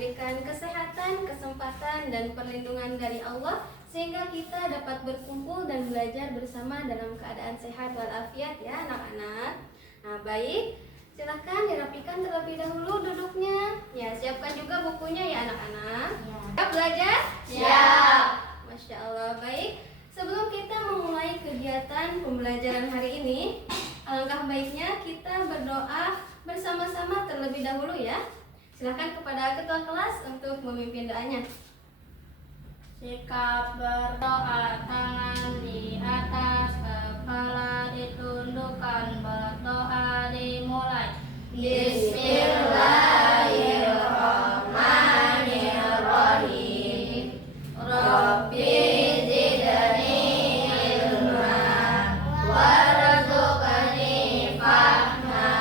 diberikan kesehatan, kesempatan, dan perlindungan dari Allah sehingga kita dapat berkumpul dan belajar bersama dalam keadaan sehat walafiat ya anak-anak. Nah, baik, silahkan dirapikan terlebih dahulu duduknya. Ya, siapkan juga bukunya ya anak-anak. Siap belajar? Siap. Masya Allah. Baik, sebelum kita memulai kegiatan pembelajaran hari ini, alangkah baiknya kita berdoa bersama-sama terlebih dahulu ya. Silakan kepada ketua kelas untuk memimpin doanya. Sikap berdoa, tangan di atas, kepala ditundukkan, berdoa dimulai. Bismillahirrahmanirrahim. Rabbi zidni ilma warzuqni fahma.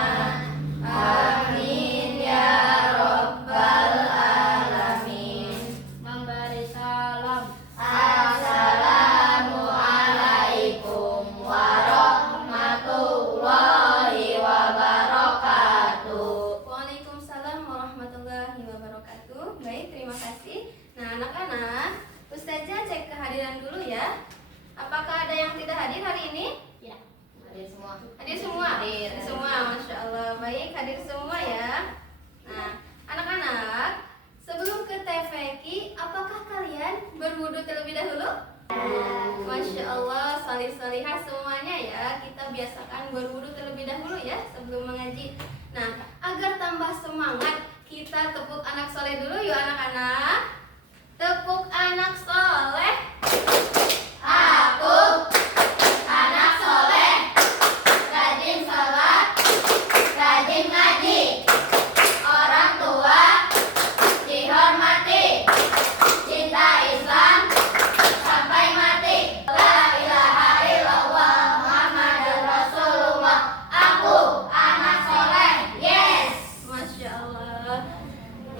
Amin ya rabbal alamin. Memberi salam. Assalamualaikum warahmatullahi wabarakatuh. Waalaikumsalam warahmatullahi wabarakatuh. Baik, terima kasih. Nah, anak-anak, Ustazah cek kehadiran dulu ya. Apakah ada yang tidak hadir hari ini? Ya, hadir semua. Hadir semua? Hadir semua, Masya Allah. Baik, hadir semua ya. Nah, anak-anak, sebelum ke TVQ, apakah kalian berwudu terlebih dahulu? Masya Allah, salih-salihah semuanya ya. Kita biasakan berwudu terlebih dahulu ya sebelum mengaji. Nah, agar tambah semangat, kita tepuk anak soleh dulu yuk anak-anak. Tepuk anak soleh. Aku anak soleh, rajin sholat, rajin ngaji, orang tua dihormati, cinta Islam sampai mati. La ilaha illallah Muhammadur Rasulullah. Aku anak soleh, yes. Masya Allah.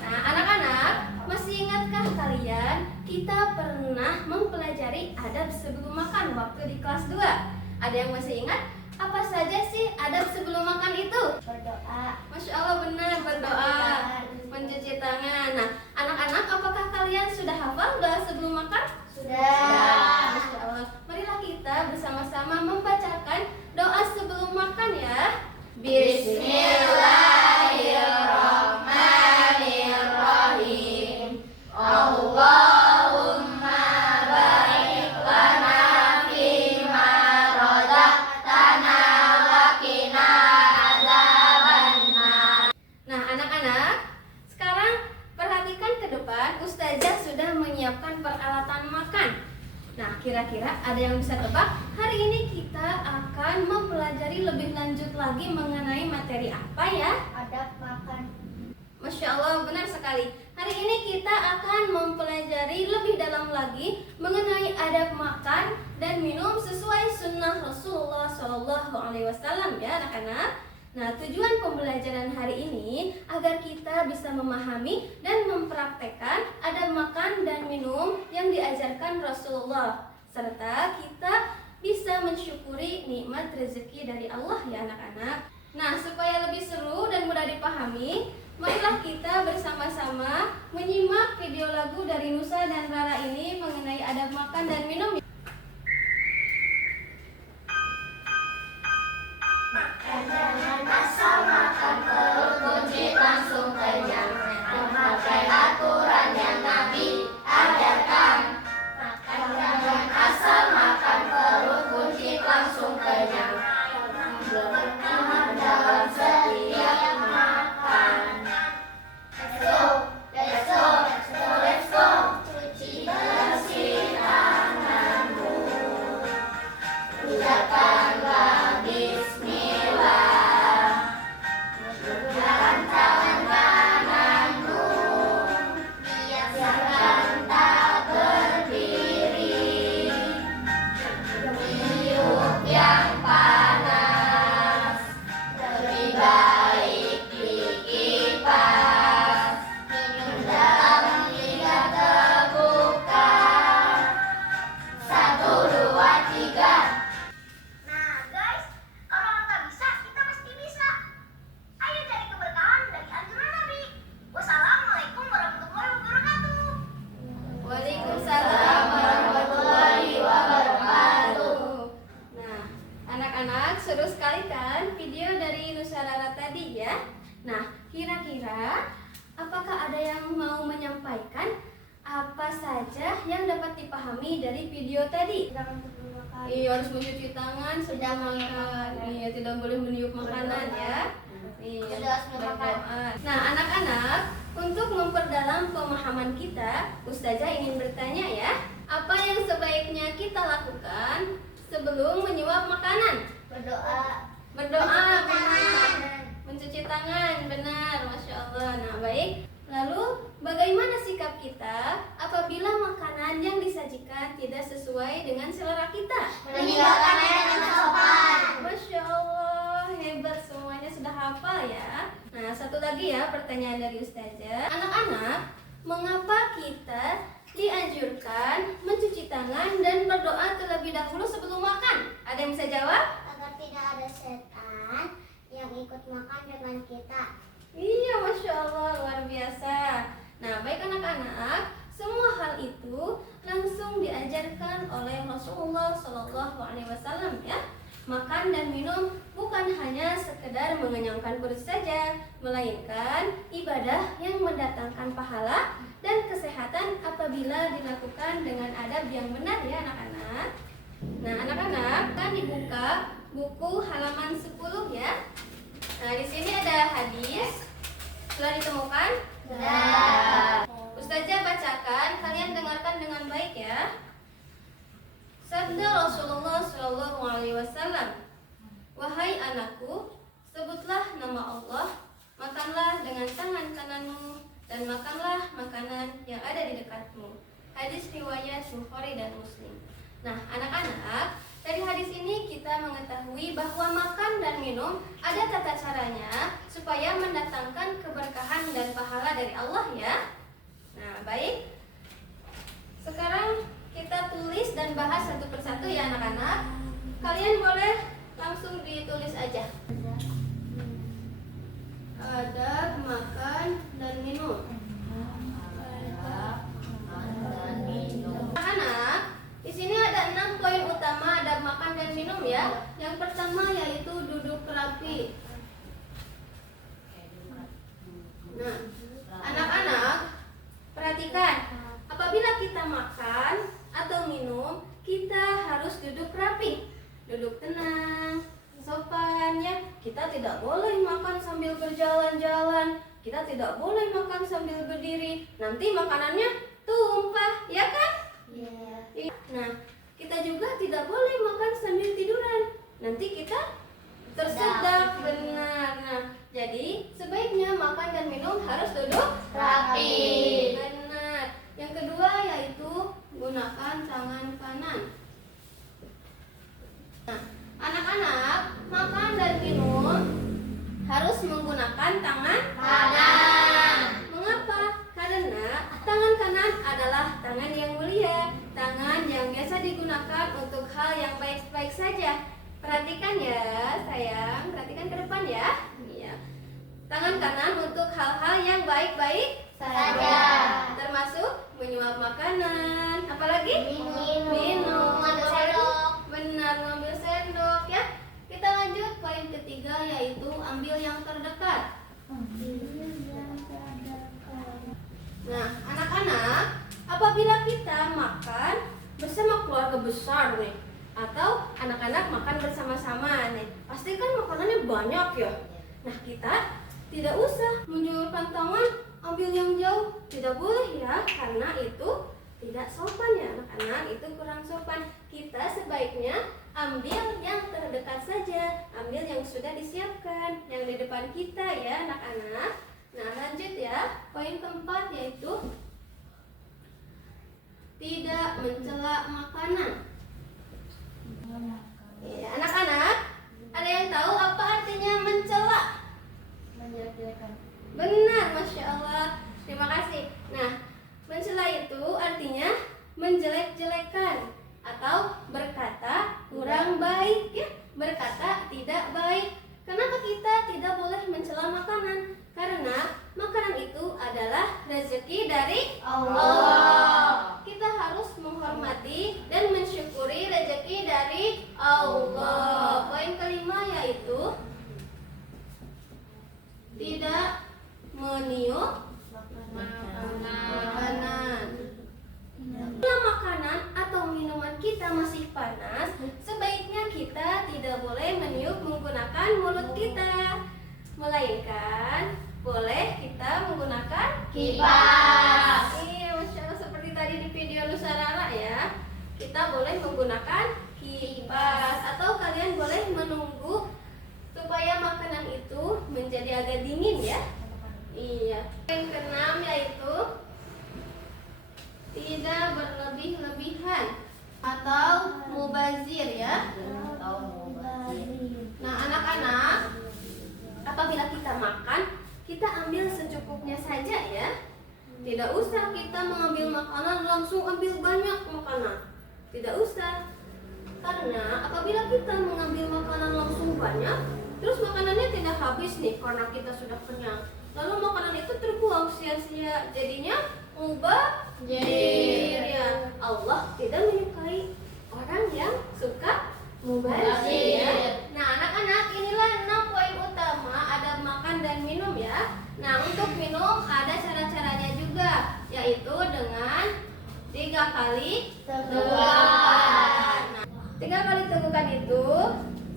Nah, anak-anak, masih ingatkah kalian kita pernah mempelajari adab sebelum makan waktu di kelas 2? Ada yang masih ingat? Apa saja sih adab sebelum makan itu? Berdoa, Masya Allah, benar, berdoa, mencuci tangan. Nah, anak-anak, apakah kalian sudah hafal doa sebelum makan? sudah. Masya Allah. Marilah kita bersama-sama membacakan doa sebelum makan ya. Bismillahirrahmanirrahim. Allahumma barik lana fima razaqtana wa qina adzabannar. Nah, anak-anak, sekarang perhatikan ke depan. Ustazah sudah menyiapkan peralatan makan. Nah, kira-kira ada yang bisa tebak? Hari ini kita akan mempelajari lebih lanjut lagi mengenai materi apa ya? Adab makan. Masya Allah, benar sekali. Hari ini kita akan mempelajari lebih dalam lagi mengenai adab makan dan minum sesuai sunnah Rasulullah SAW ya anak-anak. Nah, tujuan pembelajaran hari ini agar kita bisa memahami dan mempraktekkan adab makan dan minum yang diajarkan Rasulullah, serta kita bisa mensyukuri nikmat rezeki dari Allah ya anak-anak. Nah, supaya lebih seru dan mudah dipahami, marilah kita bersama-sama menyimak video lagu dari Nusa dan Rara ini mengenai adab makan dan minum. Jangan asal makan, perut kunci langsung kenyang. Memakai aturan yang Nabi ajarkan. Makan jangan asal makan, perut kunci langsung kenyang. Berkah dalam setiap makan. Let's go. Cuci bersih tangan. ya. Nah, kira-kira apakah ada yang mau menyampaikan apa saja yang dapat dipahami dari video tadi? Iya, harus mencuci tangan sebelum makan. Iya, tidak boleh meniup makanan ya. Iya, berdoa. Nah, anak-anak, untuk memperdalam pemahaman kita, Ustazah ingin bertanya ya, apa yang sebaiknya kita lakukan sebelum menyuap makanan? Berdoa. Berdoa, benar. Mencuci tangan, benar, Masya Allah. Nah, baik. Lalu, bagaimana sikap kita apabila makanan yang disajikan tidak sesuai dengan selera kita? Meninggalkannya dengan sopan. Masya Allah, hebat, semuanya sudah hafal ya. Nah, satu lagi ya pertanyaan dari Ustazah. Anak-anak, mengapa kita dianjurkan mencuci tangan dan berdoa terlebih dahulu sebelum makan? Ada yang bisa jawab? Agar tidak ada setan yang ikut makan dengan kita. Iya, Masya Allah, luar biasa. Nah, baik anak-anak, semua hal itu langsung diajarkan oleh Rasulullah Shallallahu Alaihi Wasallam ya. Makan dan minum bukan hanya sekedar mengenyangkan perut saja, melainkan ibadah yang mendatangkan pahala dan kesehatan apabila dilakukan dengan adab yang benar ya anak-anak. Nah, anak-anak kan dibuka buku halaman 10 ya. Nah, di sini ada hadis. Sudah ditemukan? Sudah. Ustazah bacakan, kalian dengarkan dengan baik ya. Sabda Rasulullah Shallallahu Alaihi Wasallam, wahai anakku, sebutlah nama Allah, makanlah dengan tangan kananmu dan makanlah makanan yang ada di dekatmu. Hadis riwayat Bukhari dan Muslim. Nah, anak-anak, dari hadis ini kita mengetahui bahwa makan dan minum ada tata caranya supaya mendatangkan keberkahan dan pahala dari Allah ya. Nah, baik. Sekarang kita tulis dan bahas satu persatu ya anak-anak. Kalian boleh langsung ditulis aja. Adab makan dan minum. Anak-anak, di sini ada 6 poin utama adab makan dan minum ya. Yang pertama yaitu duduk rapi. Nah, anak-anak, perhatikan, apabila kita makan atau minum, kita harus duduk rapi, duduk tenang, sopan ya. Kita tidak boleh makan sambil berjalan-jalan, kita tidak boleh makan sambil berdiri. Nanti makanannya tumpah, ya kan? Iya. Nah, kita juga tidak boleh makan sambil tiduran. Nanti kita tersedak, benar. Nah, jadi sebaiknya makan dan minum harus duduk Rapi. Benar. Yang kedua yaitu gunakan tangan kanan. Nah, anak-anak, makan dan minum harus menggunakan tangan Kanan. Mengapa? Karena tangan kanan adalah tangan yang mulia, tangan yang biasa digunakan untuk hal yang baik-baik saja. Perhatikan ya, sayang, perhatikan ke depan ya. Iya. Tangan kanan untuk hal-hal yang baik-baik Saja. termasuk menyuap makanan, apalagi Minum. Mengambil sendok. Benar, mengambil sendok ya. Kita lanjut poin ketiga yaitu ambil yang terdekat. Nah, anak-anak, apabila kita makan bersama keluarga besar nih, atau anak-anak makan bersama-sama nih, pasti kan makanannya banyak ya. Nah, kita tidak usah menjulurkan tangan ambil yang jauh, tidak boleh ya, karena itu tidak sopan ya anak-anak, itu kurang sopan. Kita sebaiknya ambil yang terdekat saja, ambil yang sudah disiapkan, yang di depan kita ya anak-anak. Nah, lanjut ya, poin keempat yaitu tidak mencela makanan. Ya, anak-anak, ada yang tahu apa artinya mencela? Benar, Masya Allah. Terima kasih. Nah, mencela itu artinya menjelek-jelekan atau berkata kurang baik ya, berkata tidak baik. Kenapa kita tidak boleh mencela makanan? Karena makanan itu adalah rezeki dari Allah. Kita harus menghormati dan mensyukuri rezeki dari Allah. Poin kelima yaitu Tidak meniup makanan. Bila makanan atau minuman kita masih panas, sebaiknya kita tidak boleh meniup menggunakan mulut kita, melainkan boleh kita menggunakan kipas. Iya, Masya Allah, seperti tadi di video Nusarara ya. Kita boleh menggunakan kipas, atau kalian boleh menunggu supaya makanan itu menjadi agak dingin ya. Iya. Yang keenam yaitu tidak berlebih-lebihan atau mubazir ya. Nah, anak-anak, apabila kita makan, kita ambil secukupnya saja ya. Tidak usah kita mengambil makanan langsung ambil banyak makanan. Tidak usah. Karena apabila kita mengambil makanan langsung banyak, terus makanannya tidak habis nih karena kita sudah kenyang. Lalu makanan itu terbuang sia-sia, jadinya mubazir ya. Allah tidak menyukai orang yang suka mubazir. Nah, anak-anak, inilah 6 poin utama adab makan dan minum ya. Nah, untuk minum ada cara-caranya juga, yaitu dengan 3 kali tegukan. Nah, 3 kali tegukan itu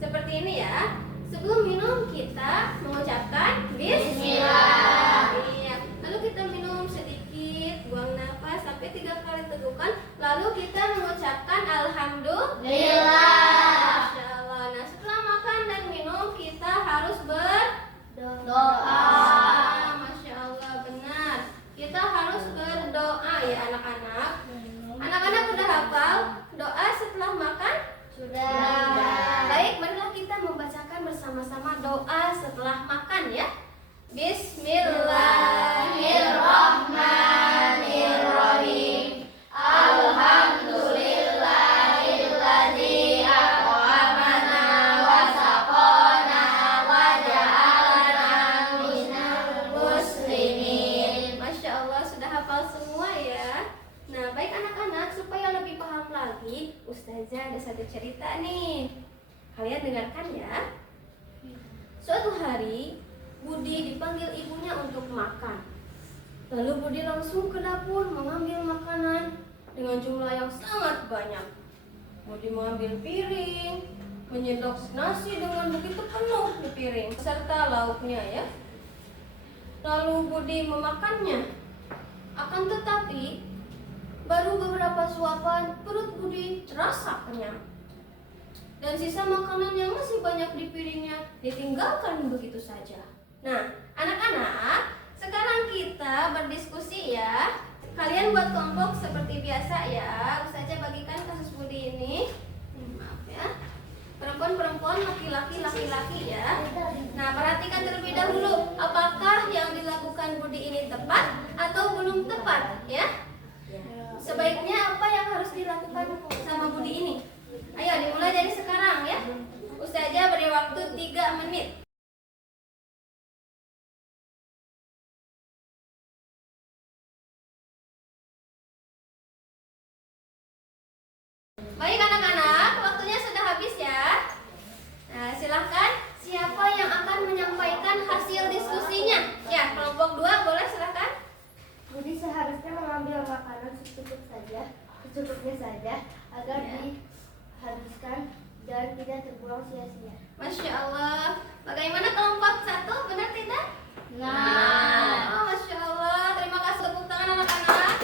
seperti ini ya. Sebelum minum kita mengucapkan bismillah. Iya. Lalu kita minum sedikit, buang nafas sampai 3 kali tegukan. Lalu kita mengucapkan alhamdulillah. Masya Allah. Nah, setelah makan dan minum kita harus berdoa. Masya Allah, benar. Kita harus berdoa ya anak-anak. Anak-anak udah hafal doa setelah makan? Sudah. Baik, marilah kita membacakan bersama-sama doa setelah makan ya. Bismillahirrahmanirrahim. Alhamdulillahilladzi at'amana wa saqana wa ja'alana minal muslimin. Masya Allah, sudah hafal semua ya. Nah, baik anak-anak, supaya lebih paham lagi, Ustazah ada satu cerita nih. Kalian dengarkan ya. Suatu hari, Budi dipanggil ibunya untuk makan. Lalu Budi langsung ke dapur mengambil makanan dengan jumlah yang sangat banyak. Budi mengambil piring, menyendok nasi dengan begitu penuh di piring, serta lauknya ya. Lalu Budi memakannya. Akan tetapi, baru beberapa suapan perut Budi terasa kenyang. Dan sisa makanan yang masih banyak di piringnya ditinggalkan begitu saja. Nah, anak-anak, sekarang kita berdiskusi ya. Kalian buat kelompok seperti biasa ya. Ustazah bagikan kasus Budi ini. Maaf ya. Perempuan-perempuan, laki-laki, laki-laki ya. Nah, perhatikan terlebih dahulu, apakah yang dilakukan Budi ini tepat atau belum tepat ya? Sebaiknya apa yang harus dilakukan sama Budi ini? Ayo dimulai dari sekarang ya. Ustazah beri waktu 3 menit. Baik anak-anak, waktunya sudah habis ya. Nah, silahkan siapa yang akan menyampaikan hasil diskusinya? Ya, kelompok 2 boleh silahkan. Budi seharusnya mengambil makanan secukupnya saja agar dihabiskan dan tidak terbuang sia-sia. Masya Allah. Bagaimana kelompok 1? Benar tidak? Nah. Oh, Masya Allah. Terima kasih, tepuk tangan anak-anak.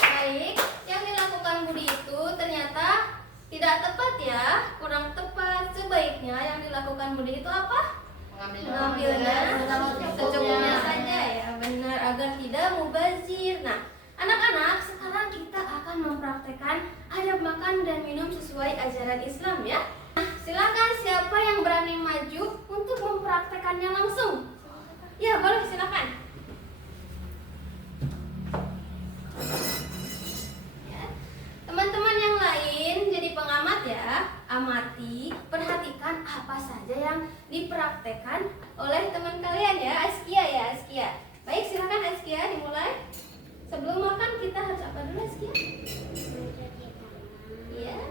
Baik, yang dilakukan Budi itu ternyata tidak tepat ya, kurang tepat. Sebaiknya yang dilakukan Budi itu apa? Mengambilnya secukupnya saja ya, benar, agar tidak mubazir. Nah, anak-anak, sekarang kita akan mempraktekkan adab makan dan minum sesuai ajaran Islam ya. Nah, silakan siapa yang berani maju untuk mempraktekannya langsung. Ya, boleh silakan. Ya. Teman-teman yang lain jadi pengamat ya. Amati, perhatikan apa saja yang dipraktekkan oleh teman kalian ya. Askia ya, Askia. Baik, silakan Askia dimulai. Sebelum makan kita harus apa dulu Askia? Iya.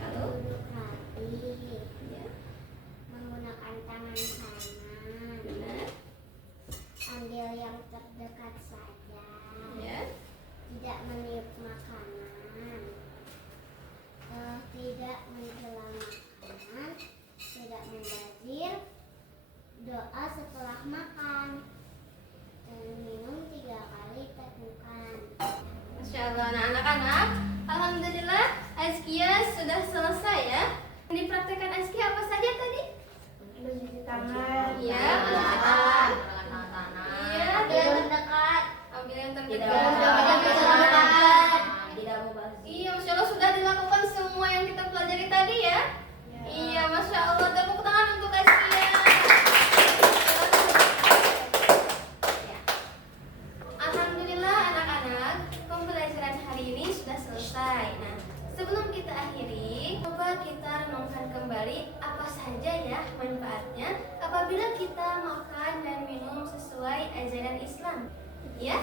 Halo. Duduk rapi. Ya. manfaatnya apabila kita makan dan minum sesuai ajaran Islam. Ya,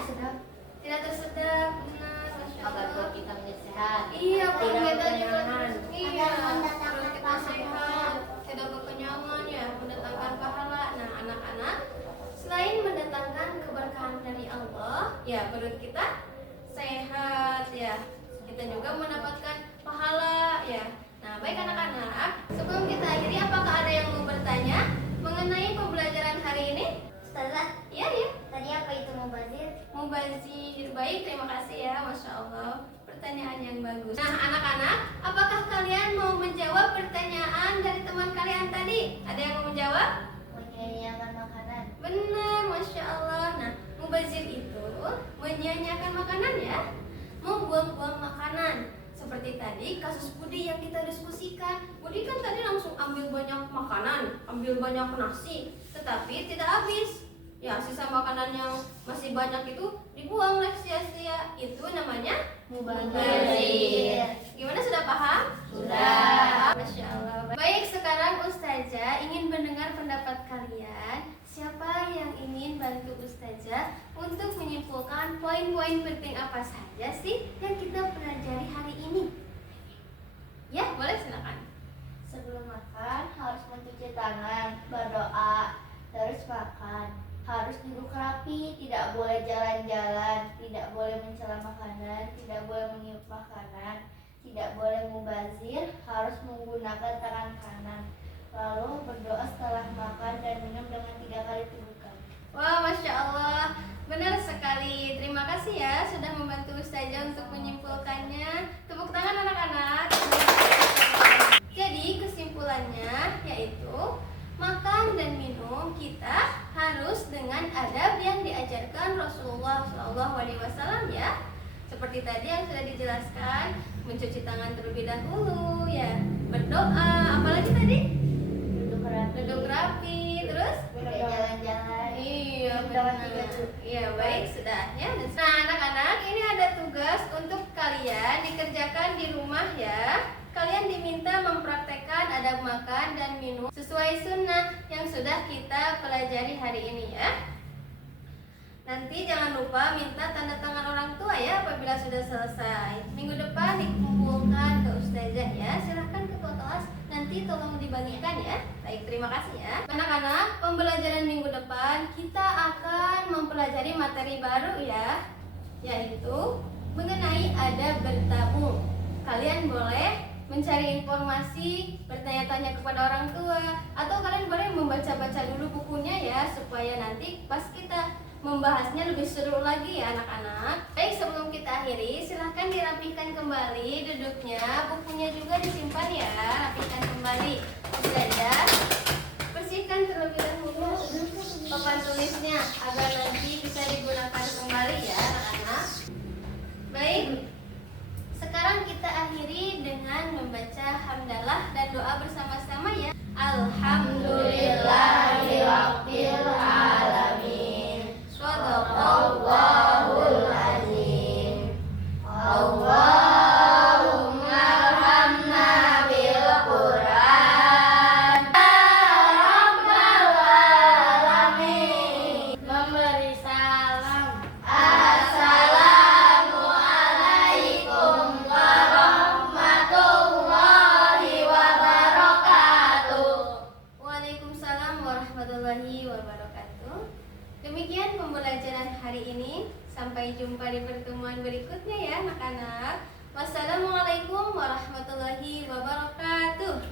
tidak tersedap, benar, masya Agar Allah. perut kita menjadi sehat. Iya, perut Tidak kita juga kekenyangan. iya, Agar mendatangkan perut kita pahala. sehat, tidak kekenyangan ya, mendatangkan pahala. Nah, anak-anak, selain mendatangkan keberkahan dari Allah, ya perut kita sehat ya. Kita juga mendapatkan pahala ya. Nah, baik anak-anak, sebelum kita akhiri, apakah ada yang mau bertanya mengenai pembelajaran hari ini? Ustazah, Iya, ya. tadi apa itu mubazir? Mubazir, baik, terima kasih ya, masya Allah, pertanyaan yang bagus. Nah anak-anak, apakah kalian mau menjawab pertanyaan dari teman kalian tadi? Ada yang mau menjawab? Menyediakan makanan. Benar, masya Allah. Nah, mubazir itu menyia-nyiakan makanan ya, membuang-buang makanan. Seperti tadi kasus Budi yang kita diskusikan. Budi kan tadi langsung ambil banyak makanan, ambil banyak nasi, tetapi tidak habis. Ya, sisa makanan yang masih banyak itu dibuang sia-sia. Itu namanya mubazir. Gimana, sudah paham? Sudah. Masya Allah. Baik, sekarang Ustazah ingin mendengar pendapat kalian. Siapa yang ingin bantu Ustazah untuk menyimpulkan poin-poin penting apa saja sih yang kita pelajari hari ini? Ya, boleh, silakan. Sebelum makan harus mencuci tangan, berdoa, terus makan. Harus duduk rapi, tidak boleh jalan-jalan, tidak boleh mencela makanan, tidak boleh meniup makanan, tidak boleh mubazir, harus menggunakan tangan kanan. Lalu berdoa setelah makan dan minum dengan 3 kali tegukan. Wah, masya Allah, benar sekali. Terima kasih ya sudah membantu Ustazah untuk menyimpulkannya. Tepuk tangan anak-anak. Jadi kesimpulannya yaitu makan dan minum kita harus dengan adab yang diajarkan Rasulullah SAW ya. Seperti tadi yang sudah dijelaskan, mencuci tangan terlebih dahulu ya, berdoa, apalagi tadi? Duduk rapi, terus? Tidak jalan-jalan. Iya, Dengan benar. 3 cukup. Iya, baik, sudah ya. Nah, anak-anak, ini ada tugas untuk kalian dikerjakan di rumah ya. Kalian diminta mempraktekkan adab makan dan minum sesuai sunnah yang sudah kita pelajari hari ini ya. Nanti jangan lupa minta tanda tangan orang tua ya apabila sudah selesai. Minggu depan dikumpulkan ke Ustazah ya. Silahkan ke kelas, nanti tolong dibagikan ya. Baik, terima kasih ya. Anak-anak, pembelajaran minggu depan kita akan mempelajari materi baru ya, yaitu mengenai adab bertabung. Kalian boleh mencari informasi, bertanya-tanya kepada orang tua, atau kalian boleh membaca-baca dulu bukunya ya, supaya nanti pas kita membahasnya lebih seru lagi ya anak-anak. Baik, sebelum kita akhiri, silahkan dirapikan kembali duduknya, bukunya juga disimpan ya, rapikan kembali. Ustazah, bersihkan terlebih dahulu papan tulisnya agar nanti bisa digunakan kembali ya anak-anak. Baik, sekarang kita akhiri dengan membaca hamdalah dan doa bersama-sama ya. Alhamdulillahirabbil alamin. Shadaqallahul azim. Allahumma arhamna bil Qur'an. Ya Rabbal alamin. Memberi salam. Assalamualaikum warahmatullahi wabarakatuh. Waalaikumsalam warahmatullahi wabarakatuh. Demikian pembelajaran hari ini. Sampai jumpa di pertemuan berikutnya ya anak-anak. Wassalamualaikum warahmatullahi wabarakatuh.